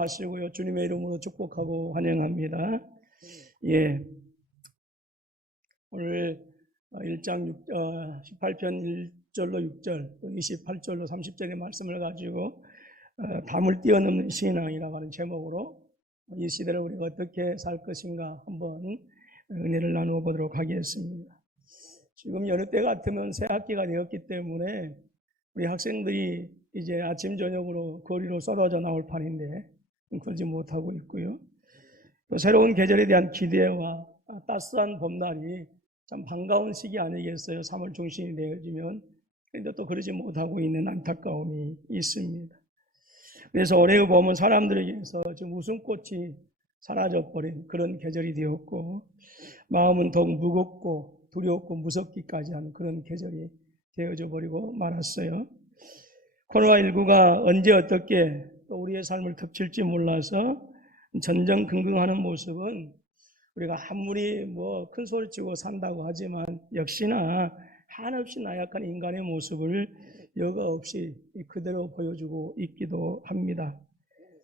인도하시고요. 주님의 이름으로 축복하고 환영합니다. 예. 오늘 1장 18편 1절로 6절, 28절로 30절의 말씀을 가지고 담을 뛰어넘는 신앙이라고 하는 제목으로 이 시대를 우리가 어떻게 살 것인가 한번 은혜를 나누어 보도록 하겠습니다. 지금 여느 때 같으면 새 학기가 되었기 때문에 우리 학생들이 이제 아침 저녁으로 거리로 쏟아져 나올 판인데 그러지 못하고 있고요. 또 새로운 계절에 대한 기대와 따스한 봄날이 참 반가운 시기 아니겠어요? 3월 중순이 되어지면. 그런데 또 그러지 못하고 있는 안타까움이 있습니다. 그래서 올해의 봄은 사람들에게서 지금 웃음꽃이 사라져버린 그런 계절이 되었고, 마음은 더욱 무겁고 두렵고 무섭기까지 하는 그런 계절이 되어져 버리고 말았어요. 코로나19가 언제 어떻게 또 우리의 삶을 덮칠지 몰라서 전전긍긍하는 모습은 우리가 아무리 큰 소리치고 산다고 하지만 역시나 한없이 나약한 인간의 모습을 여과 없이 그대로 보여주고 있기도 합니다.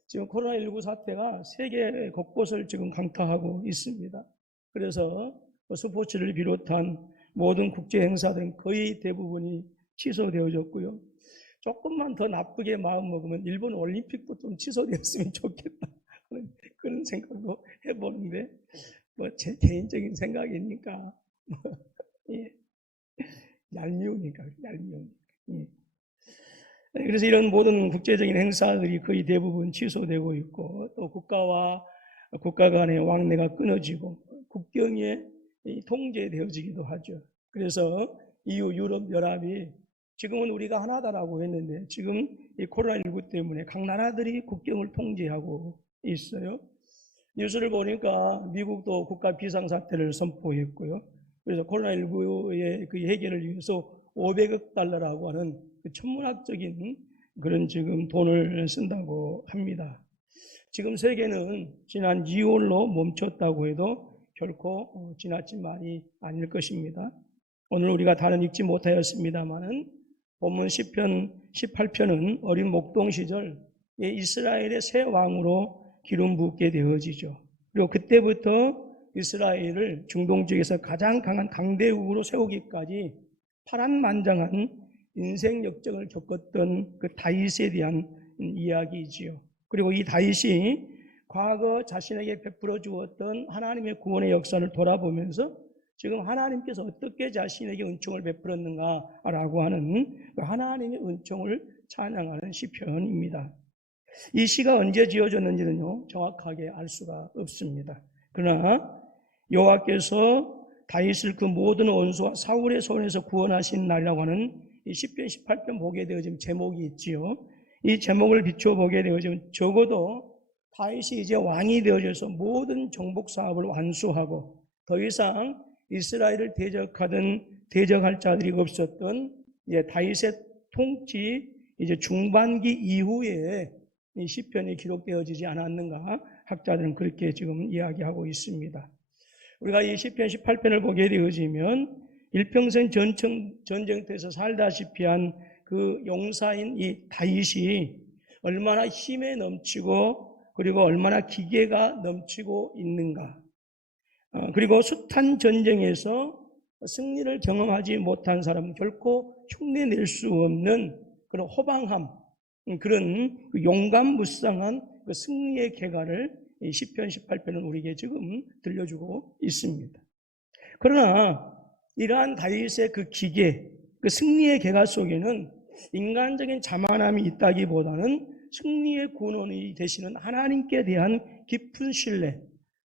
지금 코로나19 사태가 세계 곳곳을 지금 강타하고 있습니다. 그래서 스포츠를 비롯한 모든 국제 행사들은 거의 대부분이 취소되어졌고요. 조금만 더 나쁘게 마음 먹으면 일본 올림픽도 좀 취소되었으면 좋겠다 그런 생각도 해보는데 제 개인적인 생각이니까 예. 얄미우니까. 예. 그래서 이런 모든 국제적인 행사들이 거의 대부분 취소되고 있고, 또 국가와 국가 간의 왕래가 끊어지고 국경에 통제되어지기도 하죠. 그래서 EU 유럽 연합이 지금은 우리가 하나다라고 했는데 지금 이 코로나19 때문에 각 나라들이 국경을 통제하고 있어요. 뉴스를 보니까 미국도 국가 비상사태를 선포했고요. 그래서 코로나19의 그 해결을 위해서 500억 달러라고 하는 그 천문학적인 그런 지금 돈을 쓴다고 합니다. 지금 세계는 지난 2월로 멈췄다고 해도 결코 지나친 말이 아닐 것입니다. 오늘 우리가 다른 읽지 못하였습니다만은 본문 시편 18편은 어린 목동 시절 이스라엘의 새 왕으로 기름 붓게 되어지죠. 그리고 그때부터 이스라엘을 중동 지역에서 가장 강한 강대국으로 세우기까지 파란만장한 인생 역정을 겪었던 그 다윗에 대한 이야기이지요. 그리고 이 다윗이 과거 자신에게 베풀어 주었던 하나님의 구원의 역사를 돌아보면서 지금 하나님께서 어떻게 자신에게 은총을 베풀었는가라고 하는 하나님의 은총을 찬양하는 시편입니다. 이 시가 언제 지어졌는지는요 정확하게 알 수가 없습니다. 그러나 여호와께서 다윗을 그 모든 원수와 사울의 손에서 구원하신 날이라고 하는 이 시편 18편 보게 되어지면 제목이 있지요. 이 제목을 비춰보게 되어지면 적어도 다윗이 이제 왕이 되어져서 모든 정복 사업을 완수하고 더 이상 이스라엘을 대적할 자들이 없었던 이제 다윗의 통치 이제 중반기 이후에 이 시편이 기록되어지지 않았는가 학자들은 그렇게 지금 이야기하고 있습니다. 우리가 이 시편 18편을 보게 되어지면 일평생 전쟁터에서 살다시피 한 그 용사인 이 다윗이 얼마나 힘에 넘치고 그리고 얼마나 기계가 넘치고 있는가. 그리고 숱한 전쟁에서 승리를 경험하지 못한 사람은 결코 흉내낼 수 없는 그런 호방함, 그런 용감무쌍한 그 승리의 계가를 이 시편 18편은 우리에게 지금 들려주고 있습니다. 그러나 이러한 다윗의 그 기계, 그 승리의 계가 속에는 인간적인 자만함이 있다기보다는 승리의 근원이 되시는 하나님께 대한 깊은 신뢰,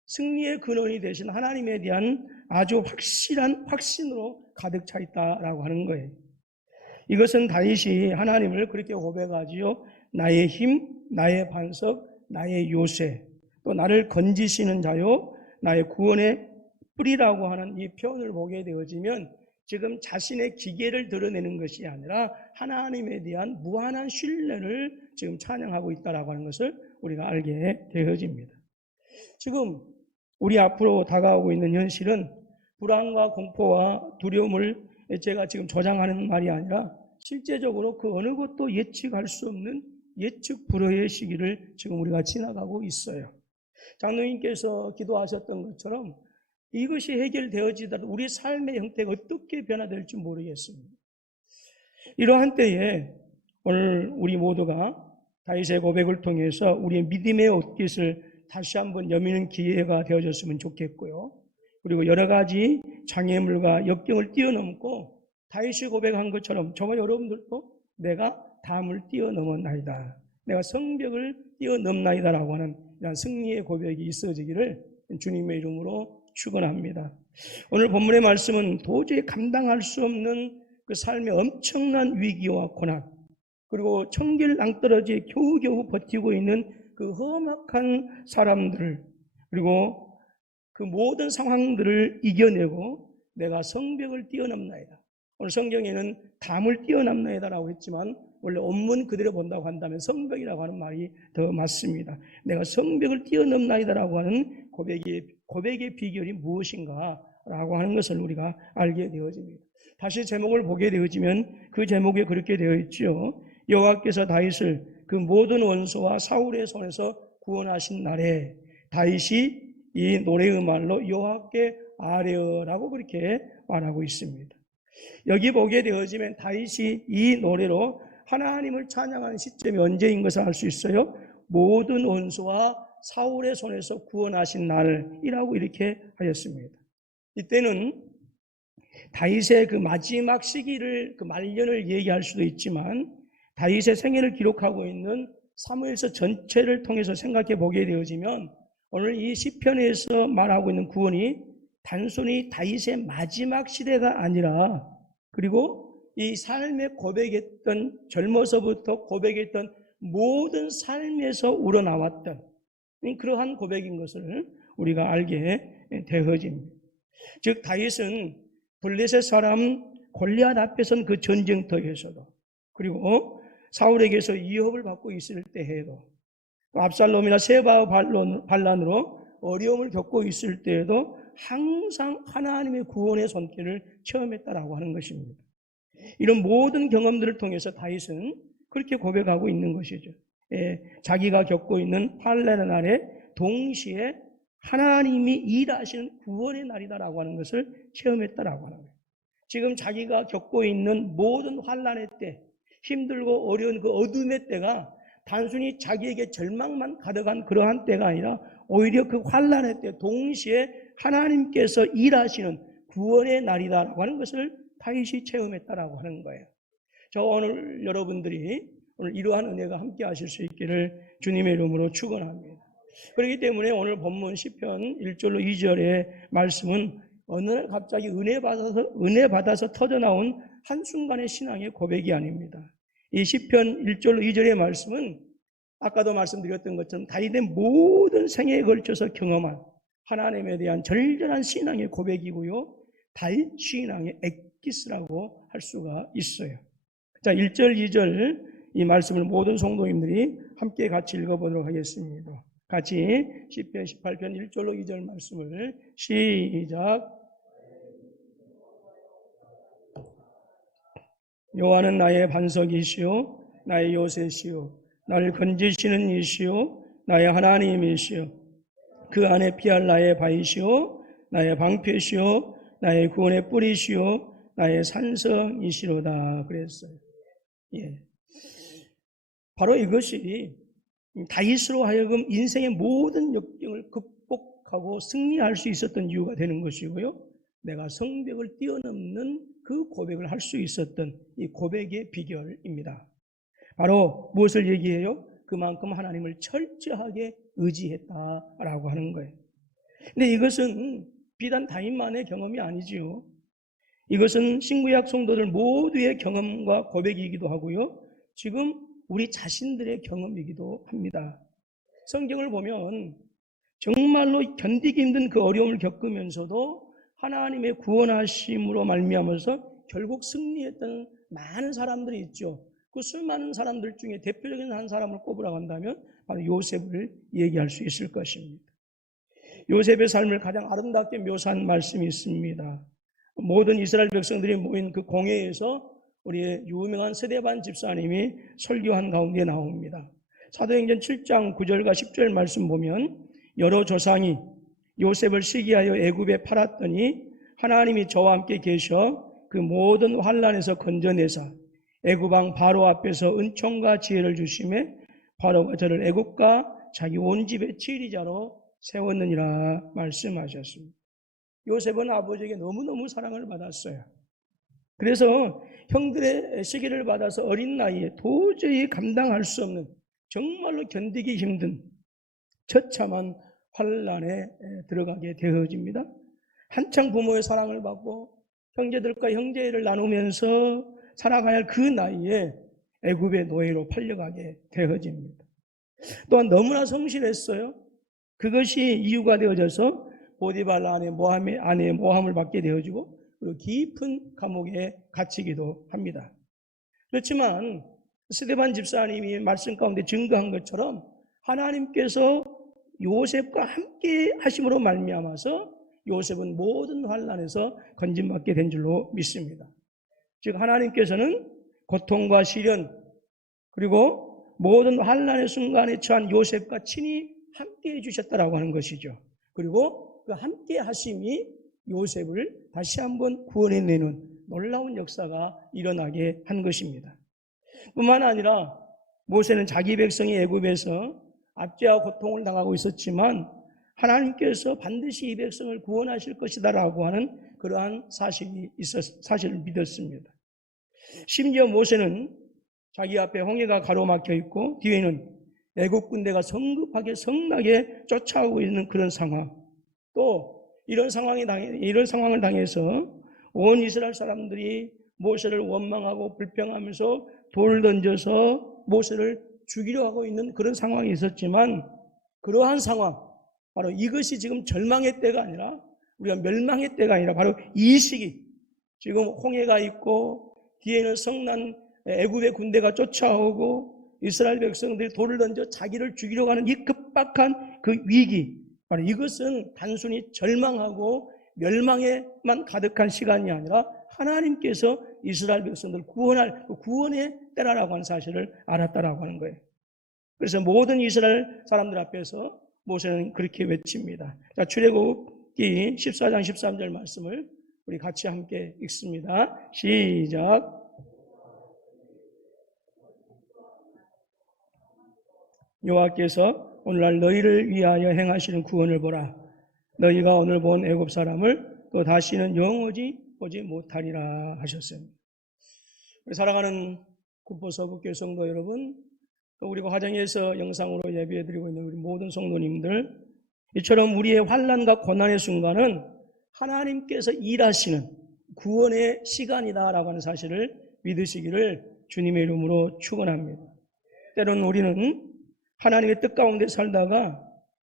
승리의 근원이 되신 하나님에 대한 아주 확실한 확신으로 가득 차 있다라고 하는 거예요. 이것은 다윗이 하나님을 그렇게 고백하지요. 나의 힘, 나의 반석, 나의 요새, 또 나를 건지시는 자요, 나의 구원의 뿌리라고 하는 이 표현을 보게 되어지면 지금 자신의 기계를 드러내는 것이 아니라 하나님에 대한 무한한 신뢰를 지금 찬양하고 있다라고 하는 것을 우리가 알게 되어집니다. 지금 우리 앞으로 다가오고 있는 현실은 불안과 공포와 두려움을 제가 지금 조장하는 말이 아니라 실제적으로 그 어느 것도 예측할 수 없는 예측 불허의 시기를 지금 우리가 지나가고 있어요. 장로님께서 기도하셨던 것처럼 이것이 해결되어지더라도 우리 삶의 형태가 어떻게 변화될지 모르겠습니다. 이러한 때에 오늘 우리 모두가 다윗의 고백을 통해서 우리의 믿음의 옷깃을 다시 한번 여미는 기회가 되어졌으면 좋겠고요. 그리고 여러 가지 장애물과 역경을 뛰어넘고 다윗이 고백한 것처럼 저와 여러분들도 내가 담을 뛰어넘었나이다, 내가 성벽을 뛰어넘나이다라고 하는 이런 승리의 고백이 있어지기를 주님의 이름으로 축원합니다. 오늘 본문의 말씀은 도저히 감당할 수 없는 그 삶의 엄청난 위기와 고난, 그리고 천길 낭떠러지에 겨우겨우 버티고 있는 그 험악한 사람들을, 그리고 그 모든 상황들을 이겨내고 내가 성벽을 뛰어넘나이다. 오늘 성경에는 담을 뛰어넘나이다라고 했지만 원래 원문 그대로 본다고 한다면 성벽이라고 하는 말이 더 맞습니다. 내가 성벽을 뛰어넘나이다라고 하는 고백의 비결이 무엇인가 라고 하는 것을 우리가 알게 되어집니다. 다시 제목을 보게 되어지면 그 제목에 그렇게 되어 있죠. 여호와께서 다윗을 그 모든 원수와 사울의 손에서 구원하신 날에 다윗이 이 노래의 말로 여호와께 아뢰어라고 그렇게 말하고 있습니다. 여기 보게 되어지면 다윗이 이 노래로 하나님을 찬양하는 시점이 언제인 것을 알 수 있어요. 모든 원수와 사울의 손에서 구원하신 날이라고 이렇게 하였습니다. 이때는 다윗의 그 마지막 시기를, 그 말년을 얘기할 수도 있지만 다윗의 생애를 기록하고 있는 사무엘서 전체를 통해서 생각해 보게 되어지면 오늘 이 시편에서 말하고 있는 구원이 단순히 다윗의 마지막 시대가 아니라, 그리고 이 삶에 고백했던, 젊어서부터 고백했던 모든 삶에서 우러나왔던 그러한 고백인 것을 우리가 알게 되어집니다. 즉 다윗은 블레셋 사람 골리앗 앞에선 그 전쟁터에서도, 그리고 사울에게서 위협을 받고 있을 때에도, 압살롬이나 세바의 반란으로 어려움을 겪고 있을 때에도 항상 하나님의 구원의 손길을 체험했다라고 하는 것입니다. 이런 모든 경험들을 통해서 다윗은 그렇게 고백하고 있는 것이죠. 자기가 겪고 있는 환난의 날에 동시에 하나님이 일하시는 구원의 날이다라고 하는 것을 체험했다라고 하는 거예요. 지금 자기가 겪고 있는 모든 환난의 때, 힘들고 어려운 그 어둠의 때가 단순히 자기에게 절망만 가득한 그러한 때가 아니라 오히려 그 환난의 때 동시에 하나님께서 일하시는 구원의 날이다라고 하는 것을 다윗이 체험했다라고 하는 거예요. 저 오늘 여러분들이 오늘 이러한 은혜가 함께 하실 수 있기를 주님의 이름으로 축원합니다. 그렇기 때문에 오늘 본문 시편 1절로 2절의 말씀은 어느 날 갑자기 은혜 받아서 터져나온 한순간의 신앙의 고백이 아닙니다. 이 시편 1절로 2절의 말씀은 아까도 말씀드렸던 것처럼 다윗의 모든 생애에 걸쳐서 경험한 하나님에 대한 절절한 신앙의 고백이고요, 다윗 신앙의 엑기스라고 할 수가 있어요. 자, 1절, 2절 이 말씀을 모든 성도님들이 함께 같이 읽어보도록 하겠습니다. 같이 시편 18편 1절로 2절 말씀을 시작. 여호와는 나의 반석이시요 나의 요새시요 나를 건지시는 이시요 나의 하나님이시요 그 안에 피할 나의 바위시요 나의 방패시요 나의 구원의 뿌리시요 나의 산성이시로다 그랬어요. 바로 이것이 다윗으로 하여금 인생의 모든 역경을 극복하고 승리할 수 있었던 이유가 되는 것이고요, 내가 성벽을 뛰어넘는 그 고백을 할 수 있었던 이 고백의 비결입니다. 바로 무엇을 얘기해요? 그만큼 하나님을 철저하게 의지했다라고 하는 거예요. 근데 이것은 비단 다윗만의 경험이 아니지요. 이것은 신구약 성도들 모두의 경험과 고백이기도 하고요, 지금 우리 자신들의 경험이기도 합니다. 성경을 보면 정말로 견디기 힘든 그 어려움을 겪으면서도 하나님의 구원하심으로 말미암아서 결국 승리했던 많은 사람들이 있죠. 그 수많은 사람들 중에 대표적인 한 사람을 꼽으라고 한다면 바로 요셉을 얘기할 수 있을 것입니다. 요셉의 삶을 가장 아름답게 묘사한 말씀이 있습니다. 모든 이스라엘 백성들이 모인 그 공회에서 우리의 유명한 스데반 집사님이 설교한 가운데 나옵니다. 사도행전 7장 9절과 10절 말씀 보면 여러 조상이 요셉을 시기하여 애굽에 팔았더니 하나님이 저와 함께 계셔 그 모든 환난에서 건져내사 애굽 왕 바로 앞에서 은총과 지혜를 주심에 바로가 저를 애굽과 자기 온 집의 지리자로 세웠느니라 말씀하셨습니다. 요셉은 아버지에게 너무너무 사랑을 받았어요. 그래서 형들의 시기를 받아서 어린 나이에 도저히 감당할 수 없는 정말로 견디기 힘든 처참한 환난에 들어가게 되어집니다. 한창 부모의 사랑을 받고 형제들과 형제를 나누면서 살아가야 할 그 나이에 애굽의 노예로 팔려가게 되어집니다. 또한 너무나 성실했어요. 그것이 이유가 되어져서 보디발 아내의 모함을 받게 되어지고 그리고 깊은 감옥에 갇히기도 합니다. 그렇지만 스데반 집사님이 말씀 가운데 증거한 것처럼 하나님께서 요셉과 함께 하심으로 말미암아서 요셉은 모든 환난에서 건진받게 된 줄로 믿습니다. 즉 하나님께서는 고통과 시련 그리고 모든 환난의 순간에 처한 요셉과 친히 함께해 주셨다라고 하는 것이죠. 그리고 그 함께 하심이 요셉을 다시 한번 구원해내는 놀라운 역사가 일어나게 한 것입니다. 뿐만 아니라 모세는 자기 백성이 애굽에서 압제와 고통을 당하고 있었지만 하나님께서 반드시 이 백성을 구원하실 것이다라고 하는 그러한 사실을 믿었습니다. 심지어 모세는 자기 앞에 홍해가 가로막혀 있고 뒤에는 애국 군대가 성급하게 성나게 쫓아오고 있는 그런 상황, 또 이런 상황을 당해서 온 이스라엘 사람들이 모세를 원망하고 불평하면서 돌을 던져서 모세를 죽이려 하고 있는 그런 상황이 있었지만 그러한 상황, 바로 이것이 지금 절망의 때가 아니라 우리가 멸망의 때가 아니라 바로 이 시기, 지금 홍해가 있고 뒤에는 성난 애굽의 군대가 쫓아오고 이스라엘 백성들이 돌을 던져 자기를 죽이려고 하는 이 급박한 그 위기, 바로 이것은 단순히 절망하고 멸망에만 가득한 시간이 아니라 하나님께서 이스라엘 백성들을 구원할 구원의 때라고 하는 사실을 알았다라고 하는 거예요. 그래서 모든 이스라엘 사람들 앞에서 모세는 그렇게 외칩니다. 자, 출애굽기 14장 13절 말씀을 우리 같이 함께 읽습니다. 시작. 여호와께서 오늘날 너희를 위하여 행하시는 구원을 보라. 너희가 오늘 본 애굽 사람을 또 다시는 영원히 보지 못하리라 하셨어요. 사랑하는 구포서북교회 성도 여러분, 또 우리가 화정에서 영상으로 예배해드리고 있는 우리 모든 성도님들, 이처럼 우리의 환난과 고난의 순간은 하나님께서 일하시는 구원의 시간이다라고 하는 사실을 믿으시기를 주님의 이름으로 축원합니다. 때로는 우리는 하나님의 뜻 가운데 살다가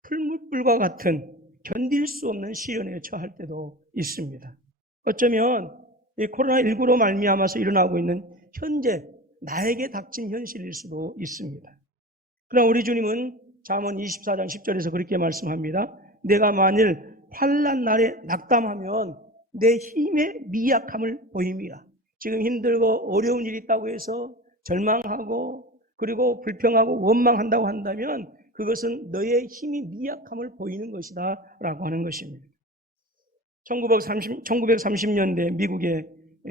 풀물불과 같은 견딜 수 없는 시련에 처할 때도 있습니다. 어쩌면 이 코로나19로 말미암아서 일어나고 있는 현재 나에게 닥친 현실일 수도 있습니다. 그러나 우리 주님은 잠언 24장 10절에서 그렇게 말씀합니다. 내가 만일 환난 날에 낙담하면 내 힘의 미약함을 보임이라. 지금 힘들고 어려운 일이 있다고 해서 절망하고 그리고 불평하고 원망한다고 한다면 그것은 너의 힘이 미약함을 보이는 것이다 라고 하는 것입니다. 1930년대 미국의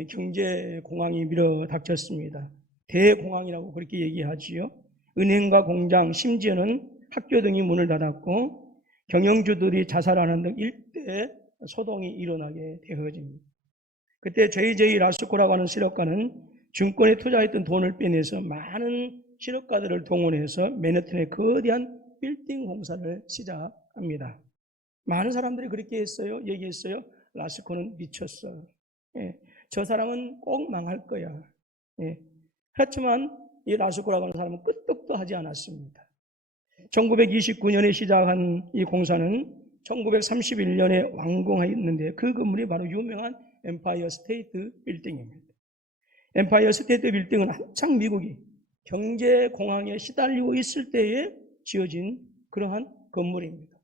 경제공황이 밀어닥쳤습니다. 대공황이라고 그렇게 얘기하지요. 은행과 공장, 심지어는 학교 등이 문을 닫았고 경영주들이 자살하는 등 일대 소동이 일어나게 되어집니다. 그때 J.J. 라스코라고 하는 실업가는 증권에 투자했던 돈을 빼내서 많은 실업가들을 동원해서 맨해튼의 거대한 빌딩 공사를 시작합니다. 많은 사람들이 그렇게 했어요. 얘기했어요. 라스코는 미쳤어. 예, 저 사람은 꼭 망할 거야. 예, 그렇지만 이 라스코라고 하는 사람은 끄떡도 하지 않았습니다. 1929년에 시작한 이 공사는 1931년에 완공했는데 그 건물이 바로 유명한 엠파이어 스테이트 빌딩입니다. 엠파이어 스테이트 빌딩은 한창 미국이 경제공황에 시달리고 있을 때에 지어진 그러한 건물입니다.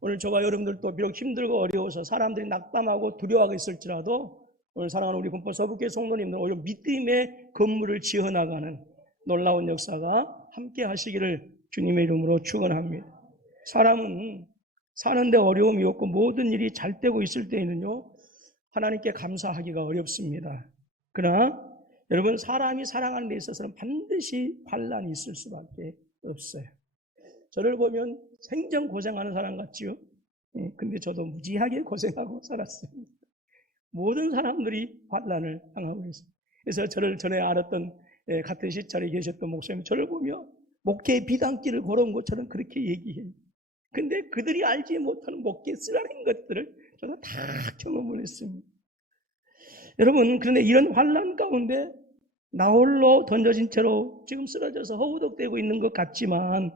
오늘 저와 여러분들도 비록 힘들고 어려워서 사람들이 낙담하고 두려워하고 있을지라도 오늘 사랑하는 우리 군포 서북교회 성도님들 오히려 믿음의 건물을 지어나가는 놀라운 역사가 함께 하시기를 주님의 이름으로 축원합니다. 사람은 사는데 어려움이 없고 모든 일이 잘 되고 있을 때에는요, 하나님께 감사하기가 어렵습니다. 그러나 여러분, 사람이 살아가는 데 있어서는 반드시 환난이 있을 수밖에 없어요. 저를 보면 생전 고생하는 사람 같지요? 근데 저도 무지하게 고생하고 살았습니다. 모든 사람들이 환난을 당하고 있습니다. 그래서 저를 전에 알았던 같은 시찰에 계셨던 목사님, 저를 보며 목회의 비단길을 걸어온 것처럼 그렇게 얘기해요. 근데 그들이 알지 못하는 목회의 쓰라린 것들을 저는 다 경험을 했습니다. 여러분, 그런데 이런 환난 가운데 나홀로 던져진 채로 지금 쓰러져서 허우덕대고 있는 것 같지만,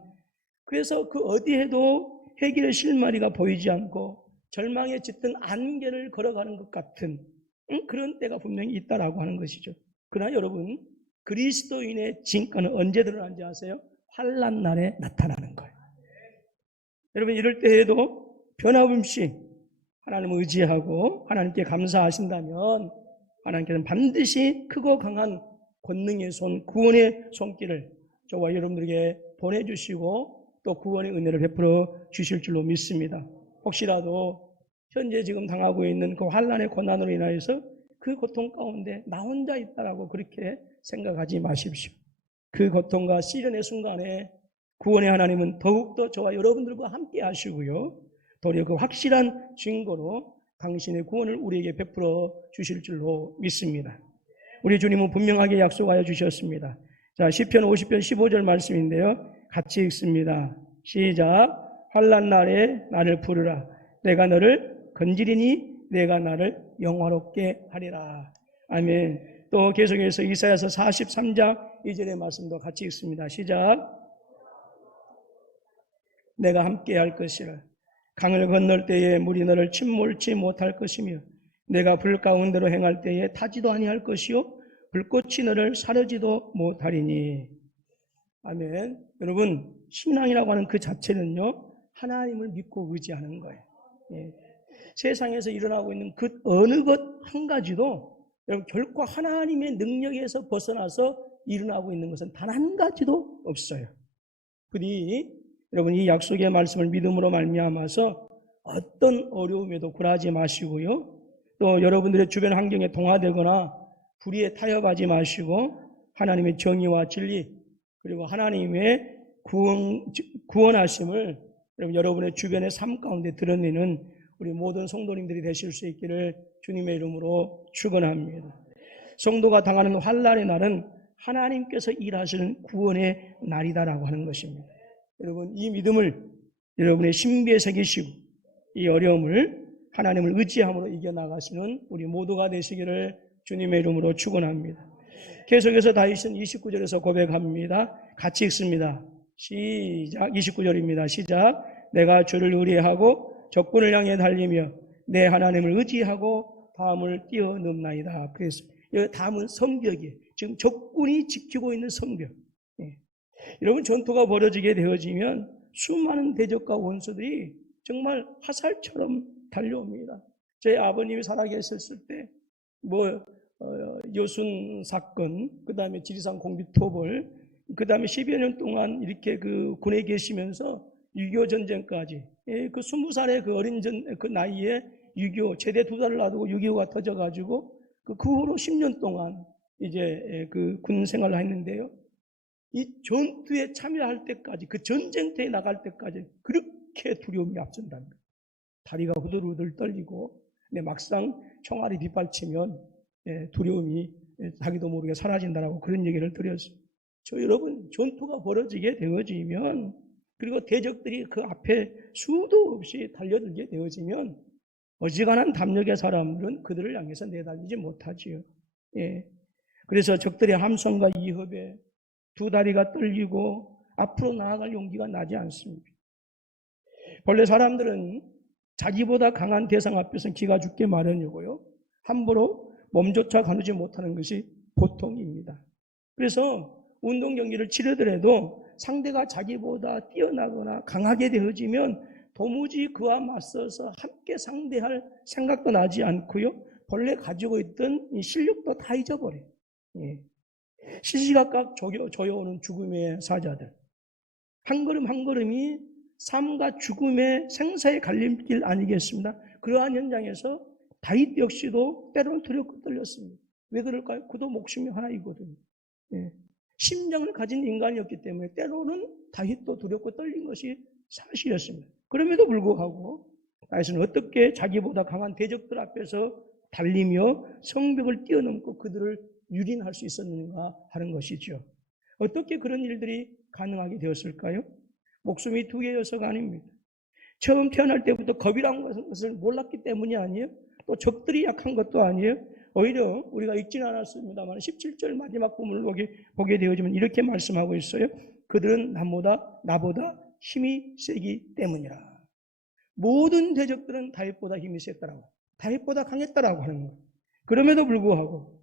그래서 그 어디에도 해결의 실마리가 보이지 않고 절망에 짙은 안개를 걸어가는 것 같은 그런 때가 분명히 있다라고 하는 것이죠. 그러나 여러분, 그리스도인의 진가는 언제 드러나는지 아세요? 환난 날에 나타나는 거예요. 여러분, 이럴 때에도 변함없이 하나님을 의지하고 하나님께 감사하신다면 하나님께서는 반드시 크고 강한 권능의 손, 구원의 손길을 저와 여러분들에게 보내주시고 또 구원의 은혜를 베풀어 주실 줄로 믿습니다. 혹시라도 현재 지금 당하고 있는 그 환난의 고난으로 인하여서 그 고통 가운데 나 혼자 있다라고 그렇게 생각하지 마십시오. 그 고통과 시련의 순간에 구원의 하나님은 더욱더 저와 여러분들과 함께 하시고요, 도리어 그 확실한 증거로 당신의 구원을 우리에게 베풀어 주실 줄로 믿습니다. 우리 주님은 분명하게 약속하여 주셨습니다. 자, 시편 50편 15절 말씀인데요, 같이 읽습니다. 시작. 환난 날에 나를 부르라. 내가 너를 건지리니 내가 나를 영화롭게 하리라. 아멘. 또 계속해서 이사야서 43장 2절의 말씀도 같이 읽습니다. 시작. 내가 함께 할 것이라. 강을 건널 때에 물이 너를 침몰치 못할 것이며 내가 불 가운데로 행할 때에 타지도 아니할 것이요 불꽃이 너를 사르지도 못하리니. 아멘. 여러분, 신앙이라고 하는 그 자체는요, 하나님을 믿고 의지하는 거예요. 예. 세상에서 일어나고 있는 그 어느 것 한 가지도 여러분 결코 하나님의 능력에서 벗어나서 일어나고 있는 것은 단 한 가지도 없어요. 부디 여러분 이 약속의 말씀을 믿음으로 말미암아서 어떤 어려움에도 굴하지 마시고요, 또 여러분들의 주변 환경에 동화되거나 불의에 타협하지 마시고 하나님의 정의와 진리 그리고 하나님의 구원하심을 여러분의 주변의 삶 가운데 드러내는 우리 모든 성도님들이 되실 수 있기를 주님의 이름으로 축원합니다. 성도가 당하는 환난의 날은 하나님께서 일하시는 구원의 날이다라고 하는 것입니다. 여러분, 이 믿음을 여러분의 신비에 새기시고 이 어려움을 하나님을 의지함으로 이겨나가시는 우리 모두가 되시기를 주님의 이름으로 축원합니다. 계속해서 다윗은 29절에서 고백합니다. 같이 읽습니다. 시작. 29절입니다. 시작. 내가 주를 의뢰하고 적군을 향해 달리며 내 하나님을 의지하고 담을 뛰어넘나이다. 그래서 여기 담은 성벽이에요. 지금 적군이 지키고 있는 성벽. 예. 여러분, 전투가 벌어지게 되어지면 수많은 대적과 원수들이 정말 화살처럼 달려옵니다. 제 아버님이 살아계셨을 때 여순 사건, 그 다음에 지리산 공비토벌, 그 다음에 10여 년 동안 이렇게 그 군에 계시면서 6.25 전쟁까지, 그 20살의 그 어린 그 나이에 6.25 제대 2달을 놔두고 6.25가 터져가지고 그 후로 10년 동안 이제 그 군 생활을 했는데요. 이 전투에 참여할 때까지, 그 전쟁터에 나갈 때까지 그렇게 두려움이 앞선다는 거예요. 다리가 후들후들 떨리고, 근데 막상 총알이 빗발치면 두려움이 자기도 모르게 사라진다라고 그런 얘기를 드렸어요. 저 여러분, 전투가 벌어지게 되어지면, 그리고 대적들이 그 앞에 수도 없이 달려들게 되어지면 어지간한 담력의 사람들은 그들을 향해서 내달리지 못하지요. 예. 그래서 적들의 함성과 이협에 두 다리가 떨리고 앞으로 나아갈 용기가 나지 않습니다. 본래 사람들은 자기보다 강한 대상 앞에서는 기가 죽게 마련이고요, 함부로 몸조차 가누지 못하는 것이 보통입니다. 그래서 운동 경기를 치르더라도 상대가 자기보다 뛰어나거나 강하게 되어지면 도무지 그와 맞서서 함께 상대할 생각도 나지 않고요, 본래 가지고 있던 이 실력도 다 잊어버려요. 예. 시시각각 조여오는 죽음의 사자들. 한 걸음 한 걸음이 삶과 죽음의 생사의 갈림길 아니겠습니다. 그러한 현장에서 다윗 역시도 때로는 두렵고 떨렸습니다. 왜 그럴까요? 그도 목숨이 하나이거든요. 예. 심장을 가진 인간이었기 때문에 때로는 다윗도 두렵고 떨린 것이 사실이었습니다. 그럼에도 불구하고 다윗은 어떻게 자기보다 강한 대적들 앞에서 달리며 성벽을 뛰어넘고 그들을 유린할 수 있었는가 하는 것이죠. 어떻게 그런 일들이 가능하게 되었을까요? 목숨이 두 개여서가 아닙니다. 처음 태어날 때부터 겁이라는 것을 몰랐기 때문이 아니에요. 또 적들이 약한 것도 아니에요. 오히려 우리가 읽지는 않았습니다만 17절 마지막 부분을 보게 되어지면 이렇게 말씀하고 있어요. 그들은 나보다 힘이 세기 때문이라. 모든 대적들은 다윗보다 힘이 셌더라고. 다윗보다 강했더라고 하는 거예요. 그럼에도 불구하고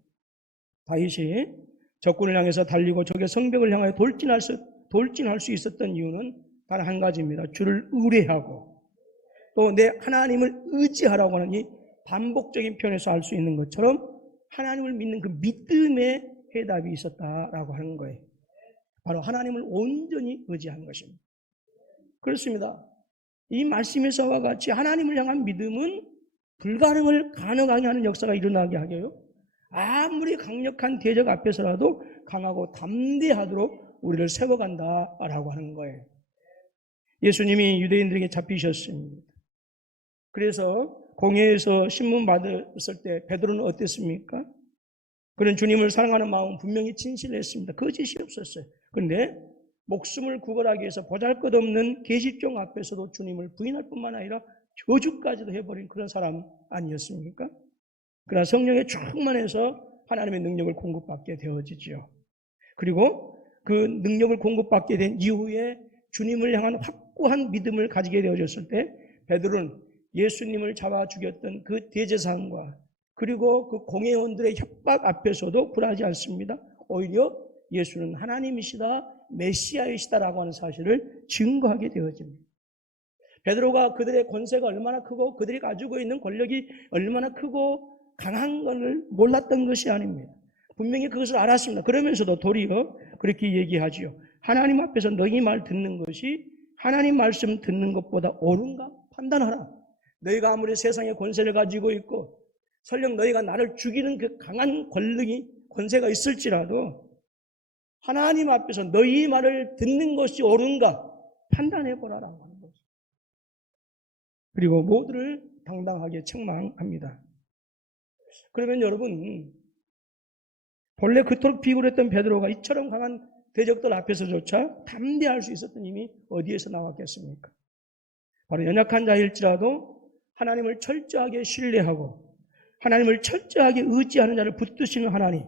다윗이 적군을 향해서 달리고 적의 성벽을 향하여 돌진할 수 있었던 이유는 단 한 가지입니다. 주를 의뢰하고 또 내 하나님을 의지하라고 하는 이 반복적인 표현에서 알 수 있는 것처럼 하나님을 믿는 그 믿음의 해답이 있었다라고 하는 거예요. 바로 하나님을 온전히 의지하는 것입니다. 그렇습니다. 이 말씀에서와 같이 하나님을 향한 믿음은 불가능을 가능하게 하는 역사가 일어나게 하게요. 아무리 강력한 대적 앞에서라도 강하고 담대하도록 우리를 세워간다라고 하는 거예요. 예수님이 유대인들에게 잡히셨습니다. 그래서 공회에서 신문 받았을 때 베드로는 어땠습니까? 그는 주님을 사랑하는 마음은 분명히 진실했습니다. 거짓이 없었어요. 그런데 목숨을 구걸하기 위해서 보잘것없는 계집종 앞에서도 주님을 부인할 뿐만 아니라 저주까지도 해버린 그런 사람 아니었습니까? 그러나 성령에 충만해서 하나님의 능력을 공급받게 되어지죠. 그리고 그 능력을 공급받게 된 이후에 주님을 향한 확고한 믿음을 가지게 되어졌을 때 베드로는 예수님을 잡아 죽였던 그 대제사장과 그리고 그 공회원들의 협박 앞에서도 굴하지 않습니다. 오히려 예수는 하나님이시다, 메시아이시다라고 하는 사실을 증거하게 되어집니다. 베드로가 그들의 권세가 얼마나 크고 그들이 가지고 있는 권력이 얼마나 크고 강한 것을 몰랐던 것이 아닙니다. 분명히 그것을 알았습니다. 그러면서도 도리어 그렇게 얘기하지요. 하나님 앞에서 너희 말 듣는 것이 하나님 말씀 듣는 것보다 옳은가 판단하라. 너희가 아무리 세상의 권세를 가지고 있고 설령 너희가 나를 죽이는 그 강한 권세가 있을지라도 하나님 앞에서 너희 말을 듣는 것이 옳은가 판단해보라라고 하는 거죠. 그리고 모두를 당당하게 책망합니다. 그러면 여러분, 본래 그토록 비굴했던 베드로가 이처럼 강한 대적들 앞에서조차 담대할 수 있었던 힘이 어디에서 나왔겠습니까? 바로 연약한 자일지라도 하나님을 철저하게 신뢰하고 하나님을 철저하게 의지하는 자를 붙드시는 하나님,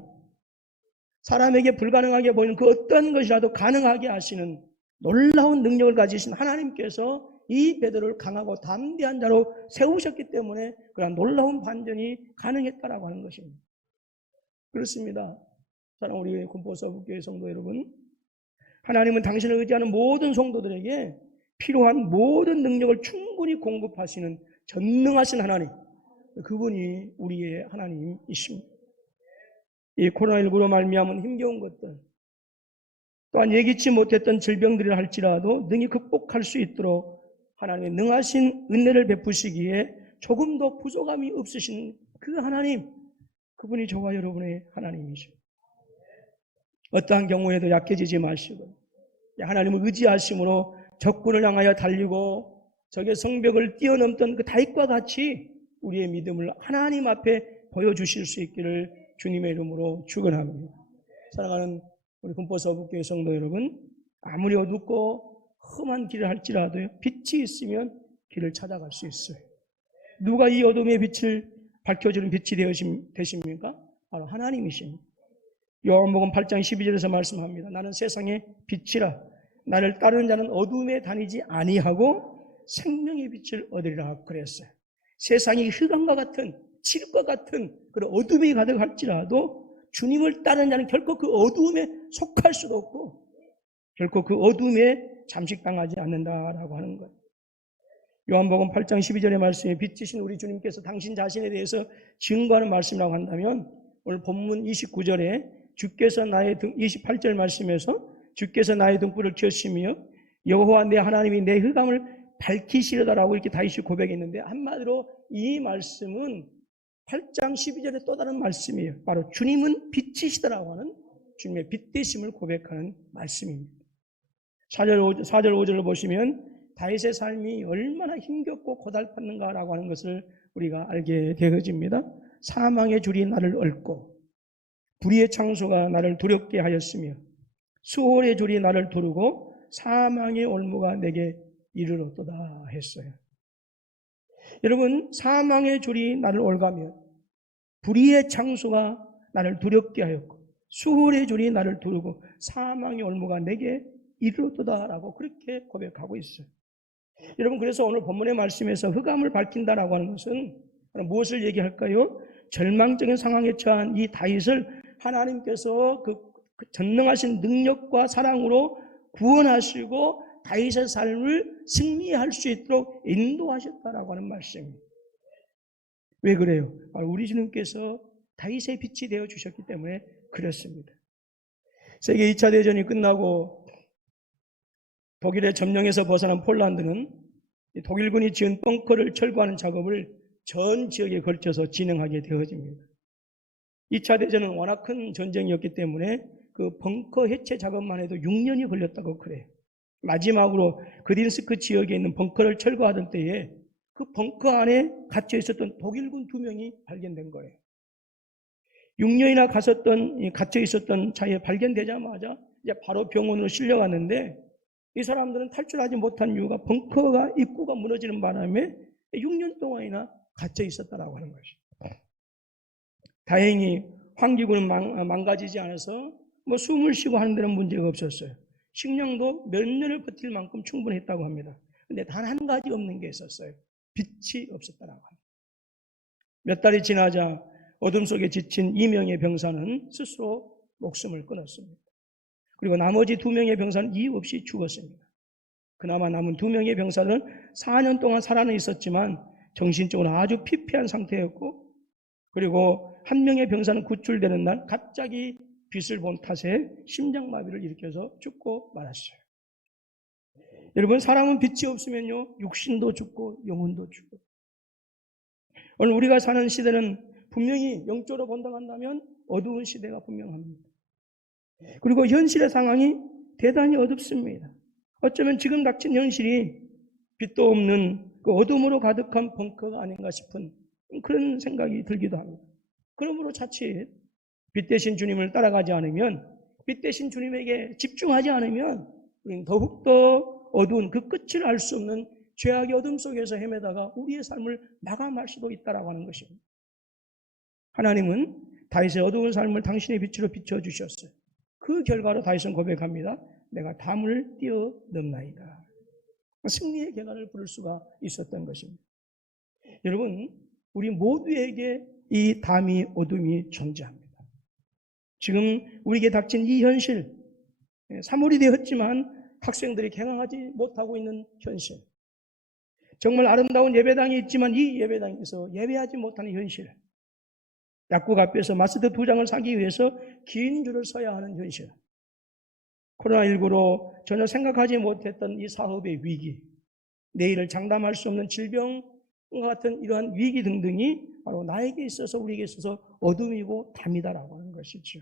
사람에게 불가능하게 보이는 그 어떤 것이라도 가능하게 하시는 놀라운 능력을 가지신 하나님께서 이 베드로를 강하고 담대한 자로 세우셨기 때문에 그런 놀라운 반전이 가능했다라고 하는 것입니다. 그렇습니다. 사랑 우리 군포서북교회 성도 여러분, 하나님은 당신을 의지하는 모든 성도들에게 필요한 모든 능력을 충분히 공급하시는 전능하신 하나님, 그분이 우리의 하나님이십니다. 이 코로나19로 말미암은 힘겨운 것들, 또한 예기치 못했던 질병들을 할지라도 능히 극복할 수 있도록 하나님의 능하신 은혜를 베푸시기에 조금도 부족함이 없으신 그 하나님, 그분이 저와 여러분의 하나님이십니다. 어떠한 경우에도 약해지지 마시고 하나님을 의지하심으로 적군을 향하여 달리고 적의 성벽을 뛰어넘던 그 다윗과 같이 우리의 믿음을 하나님 앞에 보여주실 수 있기를 주님의 이름으로 축원합니다. 사랑하는 우리 군포서북교회 성도 여러분, 아무리 어둡고 험한 길을 할지라도요, 빛이 있으면 길을 찾아갈 수 있어요. 누가 이 어둠의 빛을 밝혀주는 빛이 되십니까? 바로 하나님이십니다. 요한복음 8장 12절에서 말씀합니다. 나는 세상의 빛이라 나를 따르는 자는 어둠에 다니지 아니하고 생명의 빛을 얻으리라 그랬어요. 세상이 흑암과 같은 칠흑과 같은 그런 어둠이 가득할지라도 주님을 따르는 자는 결코 그 어두움에 속할 수도 없고 결코 그 어둠에 잠식당하지 않는다라고 하는 거예요. 요한복음 8장 12절의 말씀에 빛이신 우리 주님께서 당신 자신에 대해서 증거하는 말씀이라고 한다면, 오늘 본문 29절에 주께서 나의 28절 말씀에서 주께서 나의 등불을 켜시며 여호와 내 하나님이 내 흑암을 밝히시려다라고 이렇게 다윗이 고백했는데, 한마디로 이 말씀은 8장 12절에 또 다른 말씀이에요. 바로 주님은 빛이시다라고 하는 주님의 빛되심을 고백하는 말씀입니다. 4절 5절을 보시면 다윗의 삶이 얼마나 힘겹고 고달팠는가라고 하는 것을 우리가 알게 되어집니다. 사망의 줄이 나를 얽고 불의의 창소가 나를 두렵게 하였으며 수월의 줄이 나를 두르고 사망의 올무가 내게 이르렀도다 했어요. 여러분, 사망의 줄이 나를 얽가며 불의의 창소가 나를 두렵게 하였고 수월의 줄이 나를 두르고 사망의 올무가 내게 이르렀도다라고 그렇게 고백하고 있어요. 여러분, 그래서 오늘 본문의 말씀에서 흑암을 밝힌다라고 하는 것은 무엇을 얘기할까요? 절망적인 상황에 처한 이 다윗을 하나님께서 그 전능하신 능력과 사랑으로 구원하시고 다윗의 삶을 승리할 수 있도록 인도하셨다라고 하는 말씀입니다. 왜 그래요? 우리 주님께서 다윗의 빛이 되어 주셨기 때문에 그렇습니다. 세계 2차 대전이 끝나고 독일의 점령에서 벗어난 폴란드는 독일군이 지은 벙커를 철거하는 작업을 전 지역에 걸쳐서 진행하게 되어집니다. 2차 대전은 워낙 큰 전쟁이었기 때문에 그 벙커 해체 작업만 해도 6년이 걸렸다고 그래요. 마지막으로 그딘스크 지역에 있는 벙커를 철거하던 때에 그 벙커 안에 갇혀 있었던 독일군 2명이 발견된 거예요. 6년이나 갇혀 있었던 차에 발견되자마자 이제 바로 병원으로 실려갔는데, 이 사람들은 탈출하지 못한 이유가 벙커가 입구가 무너지는 바람에 6년 동안이나 갇혀 있었다라고 하는 것이죠. 다행히 환기구는 망가지지 않아서 숨을 쉬고 하는 데는 문제가 없었어요. 식량도 몇 년을 버틸 만큼 충분했다고 합니다. 근데 단 한 가지 없는 게 있었어요. 빛이 없었다라고 합니다. 몇 달이 지나자 어둠 속에 지친 2명의 병사는 스스로 목숨을 끊었습니다. 그리고 나머지 2명의 병사는 이유 없이 죽었습니다. 그나마 남은 2명의 병사는 4년 동안 살아는 있었지만 정신적으로 아주 피폐한 상태였고, 그리고 한 명의 병사는 구출되는 날 갑자기 빛을 본 탓에 심장마비를 일으켜서 죽고 말았어요. 여러분, 사람은 빛이 없으면요, 육신도 죽고 영혼도 죽고. 오늘 우리가 사는 시대는 분명히 영적으로 본다면 어두운 시대가 분명합니다. 그리고 현실의 상황이 대단히 어둡습니다. 어쩌면 지금 닥친 현실이 빛도 없는 그 어둠으로 가득한 벙커가 아닌가 싶은 그런 생각이 들기도 합니다. 그러므로 자칫 빛 대신 주님을 따라가지 않으면, 빛 대신 주님에게 집중하지 않으면 우리는 더욱더 어두운 그 끝을 알 수 없는 죄악의 어둠 속에서 헤매다가 우리의 삶을 마감할 수도 있다라고 하는 것입니다. 하나님은 다윗의 어두운 삶을 당신의 빛으로 비춰주셨어요. 그 결과로 다윗은 고백합니다. 내가 담을 뛰어넘나이다. 승리의 계단을 부를 수가 있었던 것입니다. 여러분, 우리 모두에게 이 담이 어둠이 존재합니다. 지금 우리에게 닥친 이 현실, 3월이 되었지만 학생들이 개강하지 못하고 있는 현실, 정말 아름다운 예배당이 있지만 이 예배당에서 예배하지 못하는 현실, 약국 앞에서 마스터 2장을 사기 위해서 긴 줄을 서야 하는 현실, 코로나19로 전혀 생각하지 못했던 이 사업의 위기, 내일을 장담할 수 없는 질병과 같은 이러한 위기 등등이 바로 나에게 있어서, 우리에게 있어서 어둠이고 담이다라고 하는 것이죠.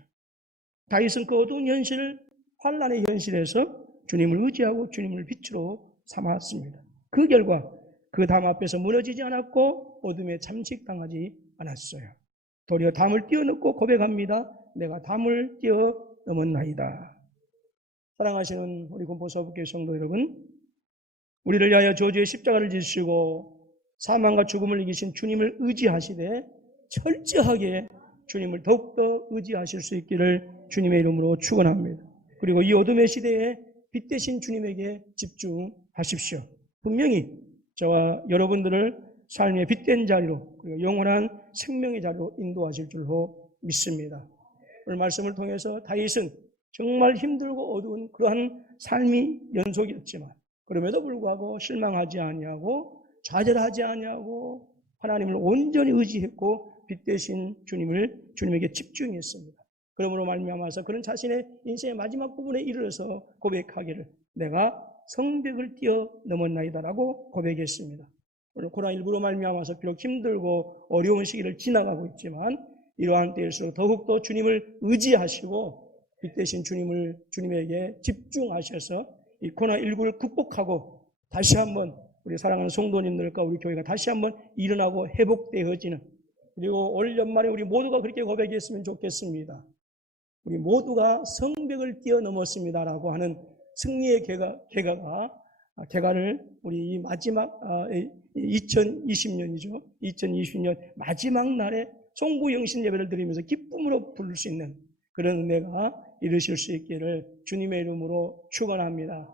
다윗은 그 어두운 현실, 환난의 현실에서 주님을 의지하고 주님을 빛으로 삼았습니다. 그 결과 그 담 앞에서 무너지지 않았고 어둠에 잠식당하지 않았어요. 도리어 담을 뛰어넘고 고백합니다. 내가 담을 뛰어넘었나이다. 사랑하시는 우리 군포서부교회 성도 여러분, 우리를 위하여 저주의 십자가를 지시고 사망과 죽음을 이기신 주님을 의지하시되 철저하게 주님을 더욱더 의지하실 수 있기를 주님의 이름으로 축원합니다. 그리고 이 어둠의 시대에 빛 대신 주님에게 집중하십시오. 분명히 저와 여러분들을 삶의 빛된 자리로, 그리고 영원한 생명의 자리로 인도하실 줄로 믿습니다. 오늘 말씀을 통해서 다윗은 정말 힘들고 어두운 그러한 삶이 연속이었지만 그럼에도 불구하고 실망하지 아니하고 좌절하지 아니하고 하나님을 온전히 의지했고 빛 대신 주님에게 집중했습니다. 그러므로 말미암아서 그런 자신의 인생의 마지막 부분에 이르러서 고백하기를 내가 성벽을 뛰어넘었나이다라고 고백했습니다. 오늘 코로나19로 말미암아서 비록 힘들고 어려운 시기를 지나가고 있지만 이러한 때일수록 더욱더 주님을 의지하시고 빛 대신 주님에게 집중하셔서 이 코로나19를 극복하고 다시 한번 우리 사랑하는 성도님들과 우리 교회가 다시 한번 일어나고 회복되어지는, 그리고 올 연말에 우리 모두가 그렇게 고백했으면 좋겠습니다. 우리 모두가 성벽을 뛰어넘었습니다라고 하는 승리의 개가를 우리 이 마지막 2020년이죠. 2020년 마지막 날에 송구영신 예배를 드리면서 기쁨으로 부를 수 있는 그런 은혜가 이루실 수 있기를 주님의 이름으로 축원합니다.